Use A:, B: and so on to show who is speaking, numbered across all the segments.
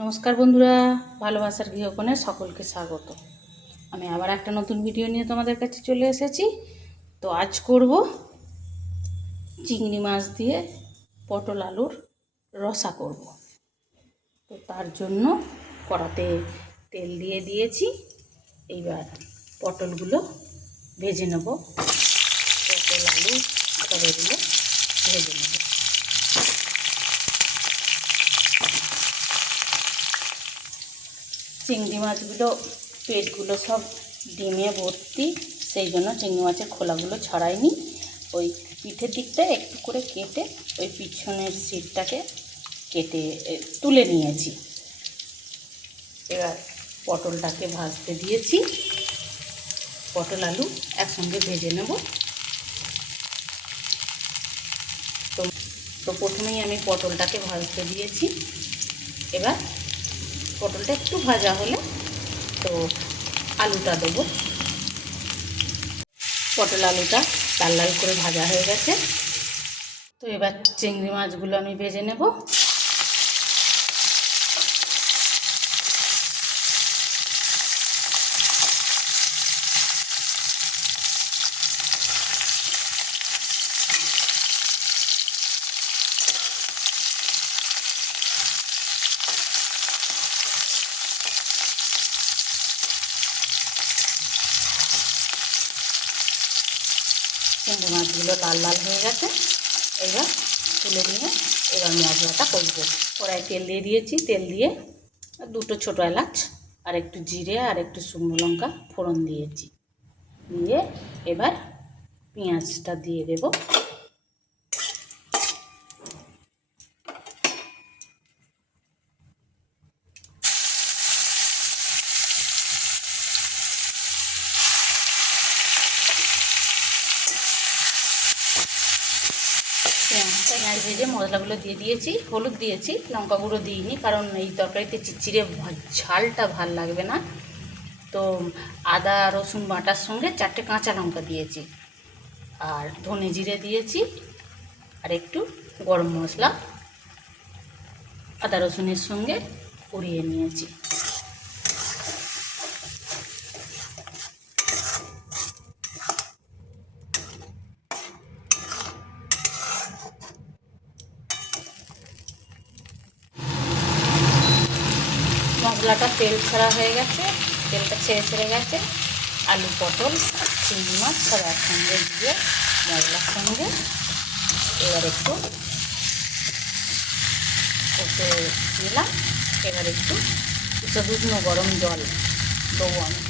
A: নমস্কার বন্ধুরা, ভালোবাসার গৃহকোণে সকলকে স্বাগত। আমি আবার একটা নতুন ভিডিও নিয়ে তোমাদের কাছে চলে এসেছি। তো আজ করব চিংড়ি মাছ দিয়ে পটল আলুর রসা করব। তো তার জন্য কড়াতে তেল দিয়ে দিয়েছি। এইবার পটলগুলো ভেজে নেব। পটল আলু এগুলো ভেজে নেব। চিংড়ি মাছগুলো, পেটগুলো সব ডিমে ভর্তি, সেই জন্য চিংড়ি মাছের খোলাগুলো ছড়াইনি। ওই পিঠের দিকটা একটু করে কেটে ওই পিছনের সিটটাকে কেটে তুলে নিয়েছি। এবার পটলটাকে ভাজতে দিয়েছি। পটল আলু একসঙ্গে ভেজে নেব। তো তো প্রথমেই আমি পটলটাকে ভাজতে দিয়েছি। এবার পটলটা একটু ভাজা হলে তো আলুটা দেবো। পটল আলুটা লাল লাল করে ভাজা হয়ে গেছে। তো এবার চিংড়ি মাছগুলো আমি ভেজে নেব। চিংড়ি মাছগুলো লাল লাল হয়ে গেছে। এবার তুলে নিয়ে এবার মশলাটা করব কড়াই তেল দিয়ে দিয়েছি। তেল দিয়ে দুটো ছোটো এলাচ, আর একটু জিরে, আর একটু শুকনো লঙ্কা ফোড়ন দিয়েছি। দিয়ে এবার পেঁয়াজটা দিয়ে দেব। পেঁয়াজ ভেজে মশলাগুলো দিয়ে দিয়েছি, হলুদ দিয়েছি, লঙ্কা গুঁড়ো দিইনি, কারণ এই তরকারিতে চিচিরে ঝালটা ভালো লাগবে না। তো আদা, রসুন বাটার সঙ্গে চারটে কাঁচা লঙ্কা দিয়েছি। আর ধনে জিরে দিয়েছি, আর একটু গরম মশলা, আদা রসুনের সঙ্গে উড়িয়ে নিয়েছি। মশলাটা তেল ছাড়া হয়ে গেছে। তেলটা ছেড়ে ছেড়ে গেছে। আলু পটল, চিংড়ি মাছ সব একসঙ্গে দিয়ে মশলার সঙ্গে। এবার একটু কষে দিলাম এবার একটু শুকনো গরম জল দেবো আমি।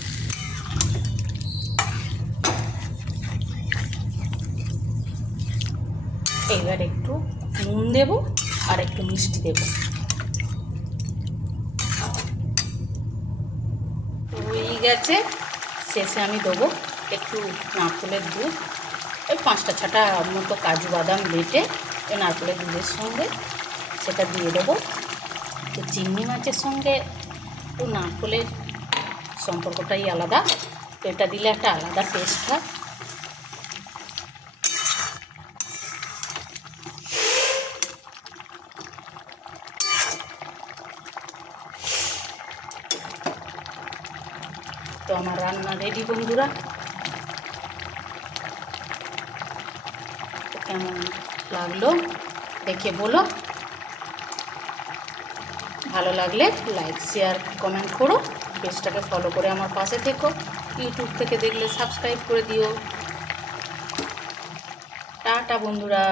A: এবার একটু নুন দেবো আর একটু মিষ্টি দেবো। হয়ে আছে। শেষে আমি দেবো একটু নারকেলের দুধ। ওই পাঁচটা ছটা মতো কাজু বাদাম বেটে ওই নারকেলের দুধের সঙ্গে সেটা দিয়ে দেবো। তো চিংড়ি মাছের সঙ্গে একটু নারকেলের সম্পর্কটাই আলাদা। তো এটা দিলে একটা আলাদা টেস্ট হয়। আমার রান্না রেডি বন্ধুরা। কেমন লাগল দেখে বলো। ভালো লাগলে লাইক শেয়ার কমেন্ট করো। পেজটাকে ফলো করে আমার পাশে থেকো। ইউটিউব থেকে দেখলে সাবস্ক্রাইব করে দিও। টাটা, বন্ধুরা।